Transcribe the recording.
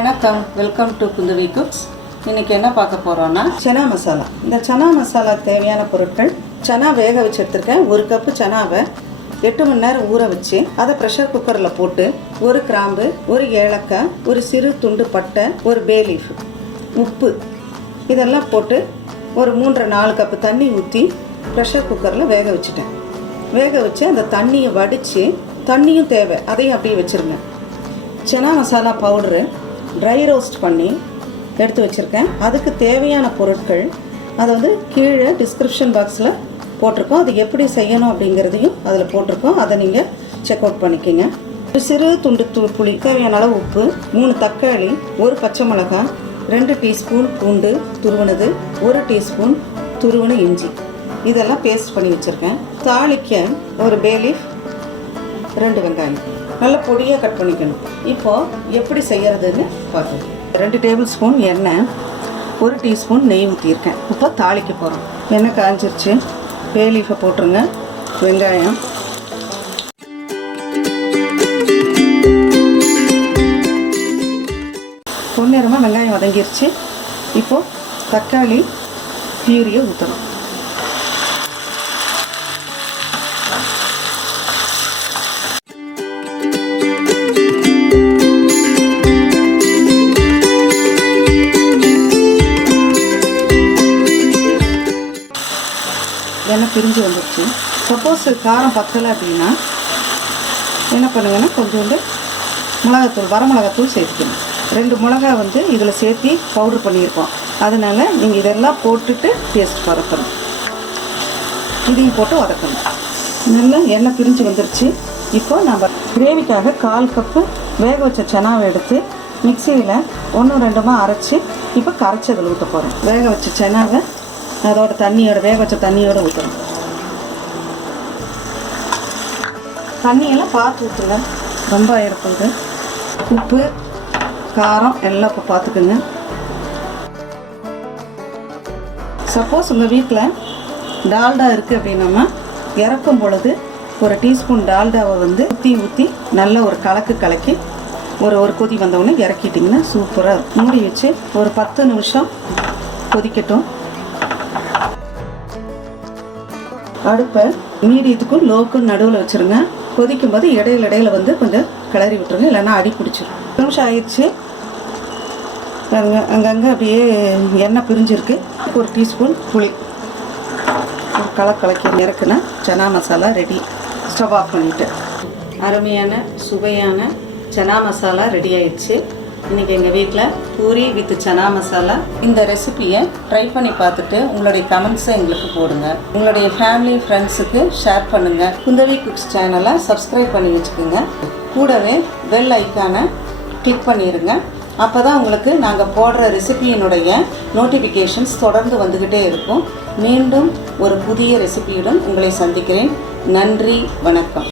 வணக்கம், welcome to Kundavai cooks. இன்றைக்கி என்ன பார்க்க போகிறோன்னா சனா மசாலா. இந்த சனா மசாலா தேவையான பொருட்கள்: சனா வேக வச்சு எடுத்துருக்கேன். 1 கப்பு சனாவை 8 மணி நேரம் ஊற வச்சு அதை ப்ரெஷர் குக்கரில் போட்டு 1 கிராம்பு, 1 ஏலக்காய், 1 சிறு துண்டு பட்டை, 1 பே லீஃப், உப்பு இதெல்லாம் போட்டு ஒரு 3-4 கப்பு தண்ணி ஊற்றி ப்ரெஷர் குக்கரில் வேக வச்சுட்டேன். வேக வச்சு அந்த தண்ணியை வடித்து, தண்ணியும் தேவை, அதையும் அப்படியே வச்சுருங்க. சனா மசாலா பவுட்ரு ட்ரை ரோஸ்ட் பண்ணி எடுத்து வச்சுருக்கேன். அதுக்கு தேவையான பொருட்கள் அதை கீழே டிஸ்கிரிப்ஷன் பாக்ஸில் போட்டிருக்கோம். அது எப்படி செய்யணும் அப்படிங்கிறதையும் அதில் போட்டிருக்கோம். அதை நீங்கள் செக் அவுட் பண்ணிக்கோங்க. ஒரு சிறு துண்டு புளி, தேவையான அளவு உப்பு, 3 தக்காளி, 1 பச்சை மிளகாய், 2 டீஸ்பூன் பூண்டு துருவினது, 1 டீஸ்பூன் துருவின இஞ்சி, இதெல்லாம் பேஸ்ட் பண்ணி வச்சுருக்கேன். தாளிக்க ஒரு பே லீஃப், 2 வெங்காயம் நல்லா பொடியாக கட் பண்ணிக்கணும். இப்போது எப்படி செய்கிறதுன்னு பார்க்கலாம். 2 டேபிள் ஸ்பூன் எண்ணெய், 1 டீஸ்பூன் நெய் ஊற்றியிருக்கேன். இப்போ தாளிக்க போகிறோம். எண்ணெய் காய்ஞ்சிருச்சு. பே லீஃபை போட்டுருங்க. வெங்காயம், பொன்னிறமாக வெங்காயம் வதங்கிருச்சு. இப்போது தக்காளி பியூரியை ஊற்றணும். எண்ணெய் பிரிஞ்சு வந்துடுச்சு. சப்போஸ் காரம் பத்தலை அப்படின்னா என்ன பண்ணுங்கன்னா கொஞ்சோண்டு மிளகாத்தூள், வரமிளகாத்தூள் சேர்த்துக்கணும். 2 மிளகா இதில் சேர்த்து பவுட்ரு பண்ணியிருக்கோம். அதனால் நீங்கள் இதெல்லாம் போட்டுட்டு டேஸ்ட் பறக்கணும். இதையும் போட்டு வதக்கணும். நல்லா எண்ணெய் பிரிஞ்சு வந்துடுச்சு. இப்போ நம்ம கிரேவிக்காக 1/4 கப்பு வேக வச்ச சனாவை எடுத்து மிக்சியில் 1-2 அரைச்சி இப்போ கரைச்சதில் ஊற்ற போகிறோம். வேக வச்ச சனாவை அதோட தண்ணியோட, வேக வச்ச தண்ணியோடு ஊற்றணும். தண்ணியெல்லாம் பார்த்து ஊற்றுங்க, ரொம்ப இருக்குங்க. உப்பு காரம் எல்லாம் இப்போ பார்த்துக்குங்க. சப்போஸ் உங்கள் வீட்டில் டால்டா இருக்குது அப்படின்னா இறக்கும் பொழுது 1 டீஸ்பூன் டால்டாவை ஊற்றி நல்ல ஒரு கலக்கி ஒரு கொதி வந்தவுடனே இறக்கிட்டிங்கன்னா சூப்பராக இருக்கும். மூடி வச்சு ஒரு 10 நிமிஷம் கொதிக்கட்டும். அடுப்பை மீடியத்துக்கும் லோக்கும் நடுவில் வச்சுருங்க. கொதிக்கும் போது இடையில கொஞ்சம் கிளறி விட்டுருங்க, இல்லைன்னா அடி பிடிச்சிடும். 10 நிமிஷம் ஆயிடுச்சு. அங்கங்கே அப்படியே எண்ணெய் பிரிஞ்சிருக்கு. 1 டீஸ்பூன் புளி கலக்கி இறக்குனா சனா மசாலா ரெடி. ஸ்டவ் ஆஃப் பண்ணிவிட்டு அருமையான சுவையான சனா மசாலா ரெடி ஆயிடுச்சு. இன்றைக்கி எங்கள் வீட்டில் பூரி வித் சனா மசாலா. இந்த ரெசிபியை ட்ரை பண்ணி பார்த்துட்டு உங்களுடைய கமெண்ட்ஸை எங்களுக்கு போடுங்க. உங்களுடைய ஃபேமிலி ஃப்ரெண்ட்ஸுக்கு ஷேர் பண்ணுங்கள். குந்தவி குக்ஸ் சேனலை சப்ஸ்கிரைப் பண்ணி வச்சுக்கோங்க. கூடவே பெல் ஐக்கானை கிளிக் பண்ணிடுங்க. அப்போ தான் உங்களுக்கு நாங்கள் போடுற ரெசிபியினுடைய நோட்டிஃபிகேஷன்ஸ் தொடர்ந்து வந்துக்கிட்டே இருக்கும். மீண்டும் ஒரு புதிய ரெசிபியுடன் உங்களை சந்திக்கிறேன். நன்றி, வணக்கம்.